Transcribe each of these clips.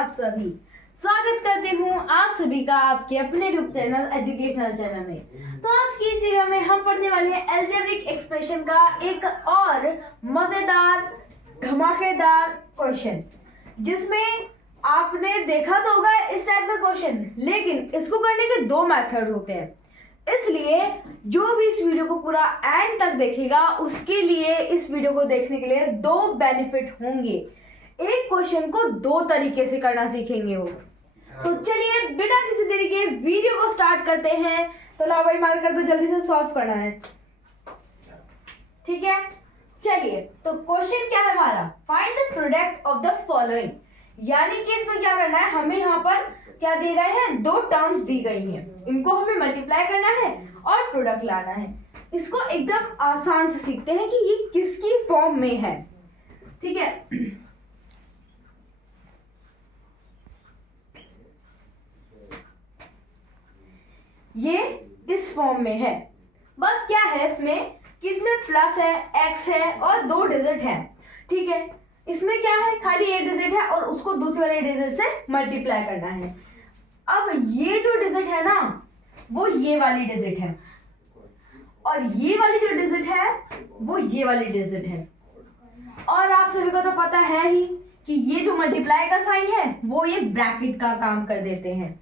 आप सभी। स्वागत करती हूँ आप सभी का आपके अपने यूट्यूब चैनल एजुकेशनल चैनल में। तो आज की इस वीडियो में हम पढ़ने वाले हैं अलजेब्रिक एक्सप्रेशन का एक और मजेदार धमाकेदार क्वेश्चन, जिसमें आपने देखा तो होगा इस टाइप का क्वेश्चन, लेकिन इसको करने के दो मेथड होते हैं। इसलिए जो भी इस वीडियो को पूरा एंड तक देखेगा उसके लिए इस वीडियो को देखने के लिए दो बेनिफिट होंगे। एक क्वेश्चन को दो तरीके से करना सीखेंगे वो। तो चलिए बिना किसी देरी के वीडियो को स्टार्ट करते हैं। तो लावाई मार कर तो जल्दी से सॉल्व करना है, ठीक है। चलिए, तो क्वेश्चन क्या है हमारा, find the product of the following. यानी कि इसमें क्या करना है, हमें यहाँ पर क्या दिए गए हैं, दो टर्म्स दी गई हैं, इनको हमें मल्टीप्लाई करना है और प्रोडक्ट लाना है। इसको एकदम आसान से सीखते हैं कि ये किसकी फॉर्म में है, ठीक है। ये इस फॉर्म में है। बस क्या है इसमें कि इसमें प्लस है, एक्स है और दो डिजिट है, ठीक है। इसमें क्या है, खाली एक डिजिट है और उसको दूसरे वाले डिजिट से मल्टीप्लाई करना है। अब ये जो डिजिट है ना, वो ये वाली डिजिट है और ये वाली जो डिजिट है वो ये वाली डिजिट है। और आप सभी को तो पता है ही कि ये जो मल्टीप्लाई का साइन है वो ये ब्रैकेट का काम कर देते हैं।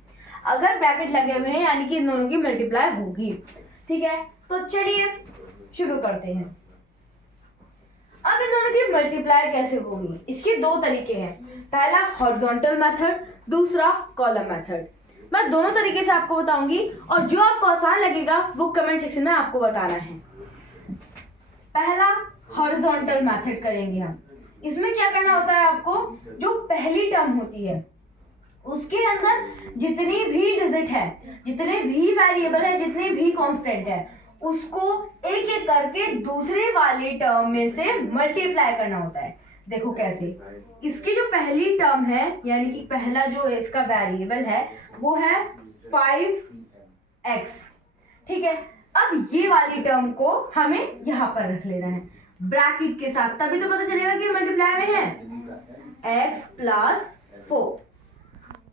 अगर ब्रैकेट लगे हुए हैं यानी कि इन दोनों की मल्टीप्लाई होगी, ठीक है। तो चलिए शुरू करते हैं। अब इन दोनों की मल्टीप्लाई कैसे होगी, इसके दो तरीके हैं। पहला हॉरिजॉन्टल मेथड, दूसरा कॉलम मेथड। मैं दोनों तरीके से आपको बताऊंगी और जो आपको आसान लगेगा वो कमेंट सेक्शन में आपको बताना है। पहला हॉरिजॉन्टल मेथड करेंगे हम। इसमें क्या करना होता है आपको, जो पहली टर्म होती है उसके अंदर जितनी भी डिजिट है, जितने भी वेरिएबल है, जितने भी कांस्टेंट है, उसको एक एक करके दूसरे वाले टर्म में से मल्टीप्लाई करना होता है। देखो कैसे, इसकी जो पहली टर्म है यानी कि पहला जो इसका वेरिएबल है वो है 5x, ठीक है। अब ये वाली टर्म को हमें यहाँ पर रख लेना है ब्रैकेट के साथ, तभी तो पता चलेगा कि मल्टीप्लाई में है x प्लस 4।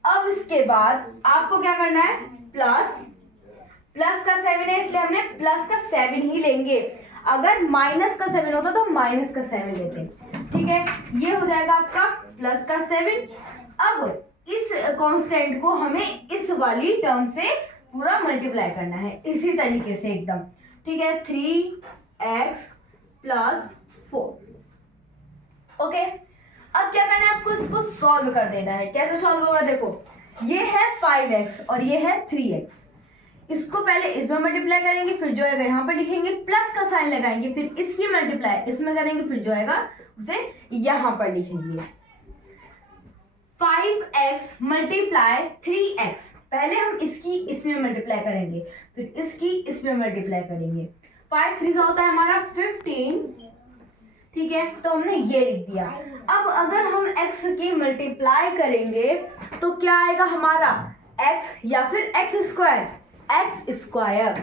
अब इसके बाद आपको क्या करना है, प्लस का 7 है इसलिए हमने प्लस का 7 ही लेंगे। अगर माइनस का 7 होता तो माइनस का 7 लेते, ठीक है। ये हो जाएगा आपका प्लस का 7। अब इस कांस्टेंट को हमें इस वाली टर्म से पूरा मल्टीप्लाई करना है इसी तरीके से एकदम, ठीक है। 3x plus 4, okay. अब क्या करना है आपको, इसको सॉल्व कर देना है। कैसे सॉल्व होगा, देखो ये है 5x और ये है 3x। इसको पहले इसमें मल्टीप्लाई करेंगे, फिर जो है यहाँ पर लिखेंगे, प्लस का साइन लगाएंगे, फिर इसकी मल्टीप्लाई इसमें करेंगे, फिर जो आएगा उसे यहाँ पर लिखेंगे। 5x मल्टीप्लाई 3x, पहले हम इसकी इसमें मल्टीप्लाई करेंगे, फिर इसकी इसमें मल्टीप्लाई करेंगे। 5 3 होता है हमारा 15, ठीक है। तो हमने ये लिख दिया। अब अगर हम x की मल्टीप्लाई करेंगे तो क्या आएगा हमारा, x या फिर x स्क्वायर,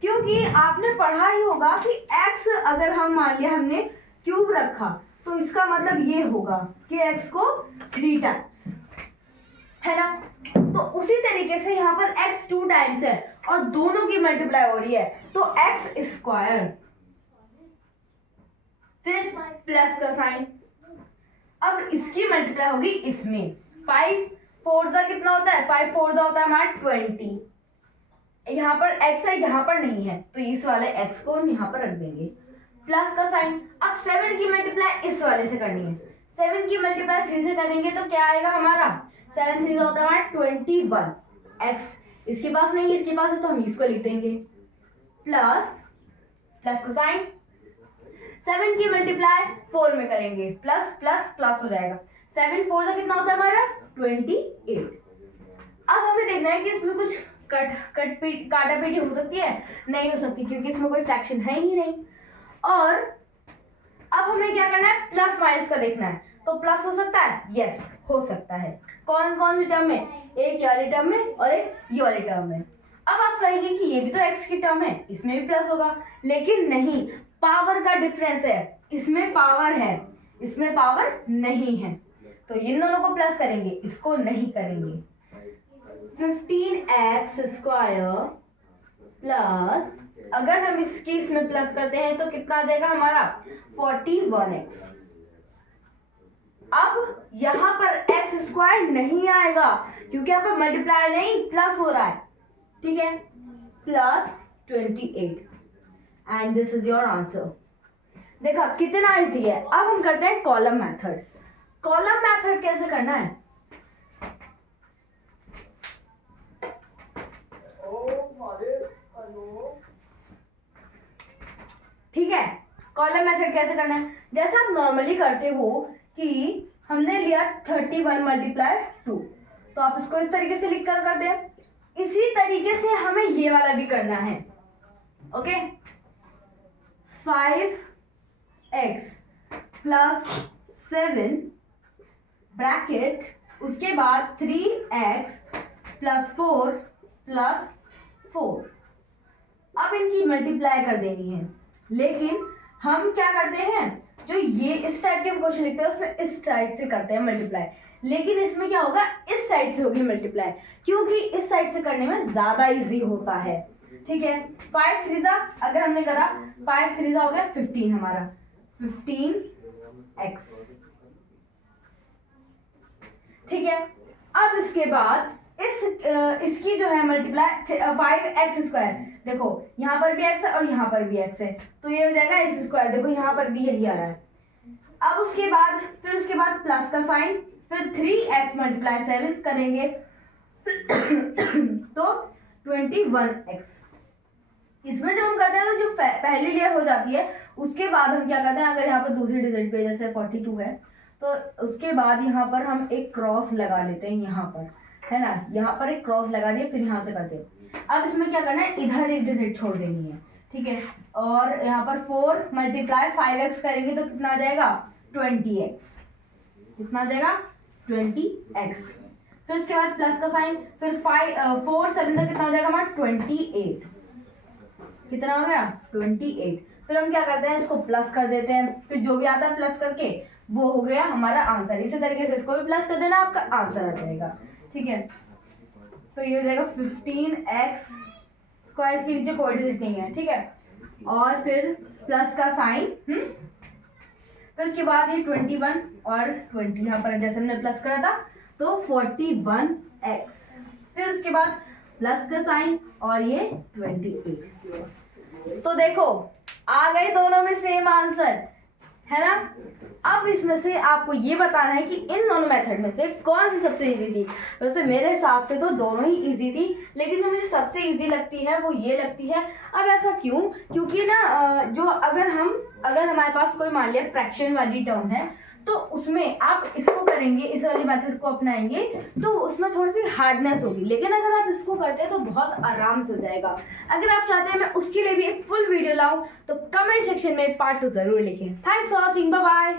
क्योंकि आपने पढ़ा ही होगा कि x अगर हम मान लिया हमने क्यूब रखा तो इसका मतलब ये होगा कि x को 3 टाइम्स, है ना। तो उसी तरीके से यहाँ पर x 2 टाइम्स है और दोनों की मल्टीप्लाई हो रही है, तो x स्क्वायर, फिर प्लस का साइन। अब इसकी मल्टीप्लाई होगी इसमें, 5 4 कितना होता है, 5 4 होता है हमारा 20। यहाँ पर x है, यहाँ पर नहीं है, तो इस वाले x को हम यहाँ पर रख देंगे, प्लस का साइन। अब 7 की मल्टीप्लाई इस वाले से करनी है, 7 की मल्टीप्लाई 3 से करेंगे तो क्या आएगा हमारा, 7 3 होता है हमारा 21। x इसके पास नहीं है, इसके पास है, तो हम इसको लिख देंगे, प्लस का साइन। 7 की मल्टीप्लाई 4 में करेंगे, प्लस प्लस प्लस हो जाएगा, 7 4 कितना होता है हमारा 28। अब हमें देखना है कि इसमें कुछ काटा पीटी हो सकती है, नहीं हो सकती, क्योंकि इसमें कोई फ्रैक्शन है ही नहीं। और अब हमें क्या करना है, प्लस माइनस का देखना है। तो प्लस हो सकता है, यस हो सकता है। कौन कौन सी टर्म में, एक ये वाली टर्म में और एक ये वाली टर्म में। अब आप कहेंगे कि ये भी तो x की टर्म है, इसमें भी प्लस होगा, लेकिन नहीं, पावर का डिफरेंस है, इसमें पावर है, इसमें पावर नहीं है। तो इन दोनों को प्लस करेंगे, इसको नहीं करेंगे। 15x स्क्वायर प्लस, अगर हम इसकी इसमें प्लस करते हैं तो कितना आ जाएगा हमारा 41x। अब यहां पर x स्क्वायर नहीं आएगा क्योंकि यहाँ पर मल्टीप्लाई नहीं प्लस हो रहा है, ठीक है, plus 28 and this is your answer. देखा कितना इजी है। अब हम करते हैं कॉलम मेथड। कॉलम मेथड कैसे करना है, ठीक है, कॉलम मेथड कैसे करना है, जैसा आप नॉर्मली करते हो कि हमने लिया 31 मल्टीप्लाई 2, तो आप इसको इस तरीके से लिख कर दें। इसी तरीके से हमें ये वाला भी करना है। ओके, 5x प्लस 7 ब्रैकेट, उसके बाद 3x प्लस 4 प्लस 4। अब इनकी मल्टीप्लाई कर देनी है, लेकिन हम क्या करते हैं, जो ये इस टाइप के क्वेश्चन लिखते हैं उसमें इस टाइप से करते हैं मल्टीप्लाई, लेकिन इसमें क्या होगा, इस साइड से होगी मल्टीप्लाई, क्योंकि इस साइड से करने में ज्यादा इजी होता है। ठीक है, 5 3 अगर हमने करा 5 3 हो गया 15, हमारा 15x। ठीक है, अब इसके बाद इसकी जो है मल्टीप्लाई 5x स्क्वायर, देखो यहाँ पर भी x है और यहाँ पर भी x है, तो ये हो जाएगा x स्क्वायर। देखो यहाँ पर भी यही आ रहा है। अब उसके बाद प्लस का साइन, फिर 3x मल्टीप्लाई 7 करेंगे तो 21x। इसमें जब हम करते हैं तो जो पहली लेयर हो जाती है, उसके बाद हम क्या करते हैं, अगर यहाँ पर दूसरी डिजिट पे जैसे 42 है तो उसके बाद यहाँ पर हम एक क्रॉस लगा लेते हैं, यहाँ पर है ना, यहाँ पर एक क्रॉस लगा दिया, फिर यहाँ से करते हैं। अब इसमें क्या करना है, इधर एक डिजिट छोड़ देनी है, ठीक है, और यहाँ पर 4 मल्टीप्लाई 5x करेंगे तो कितना आ जाएगा 20x। कितना आ जाएगा 20x। फिर उसके बाद प्लस का साइन, फिर 4 7 का कितना हो जाएगा हमारा 28। कितना हो गया 28। फिर हम क्या करते हैं, इसको प्लस कर देते हैं, फिर जो भी आता है प्लस करके वो हो गया हमारा आंसर। इसी तरीके से इसको भी प्लस कर देना, आपका आंसर आ जाएगा। ठीक है, तो ये हो जाएगा 15x स्क्वायर, के नीचे कोई डिजिट नहीं है, ठीक है, और फिर प्लस का साइन, फिर उसके बाद ये 21 और 20 यहाँ पर जैसे हमने प्लस करा था तो 41x, फिर उसके बाद प्लस का साइन और ये 28। तो देखो आ गए दोनों में सेम आंसर, है ना। अब इसमें से आपको ये बताना है कि इन दोनों मेथड में से कौन सी सबसे इजी थी। वैसे मेरे हिसाब से तो दोनों ही इजी थी, लेकिन जो मुझे सबसे इजी लगती है वो ये लगती है। अब ऐसा क्यों, क्योंकि ना जो अगर हमारे पास कोई मान लिया फ्रैक्शन वाली टर्म है तो उसमें आप इसको करेंगे, इस वाली मेथड को अपनाएंगे तो उसमें थोड़ी सी हार्डनेस होगी, लेकिन अगर आप इसको करते हैं तो बहुत आराम से हो जाएगा। अगर आप चाहते हैं मैं उसके लिए भी एक फुल वीडियो लाऊं तो कमेंट सेक्शन में पार्ट 2 जरूर लिखें। Thanks for watching, bye bye.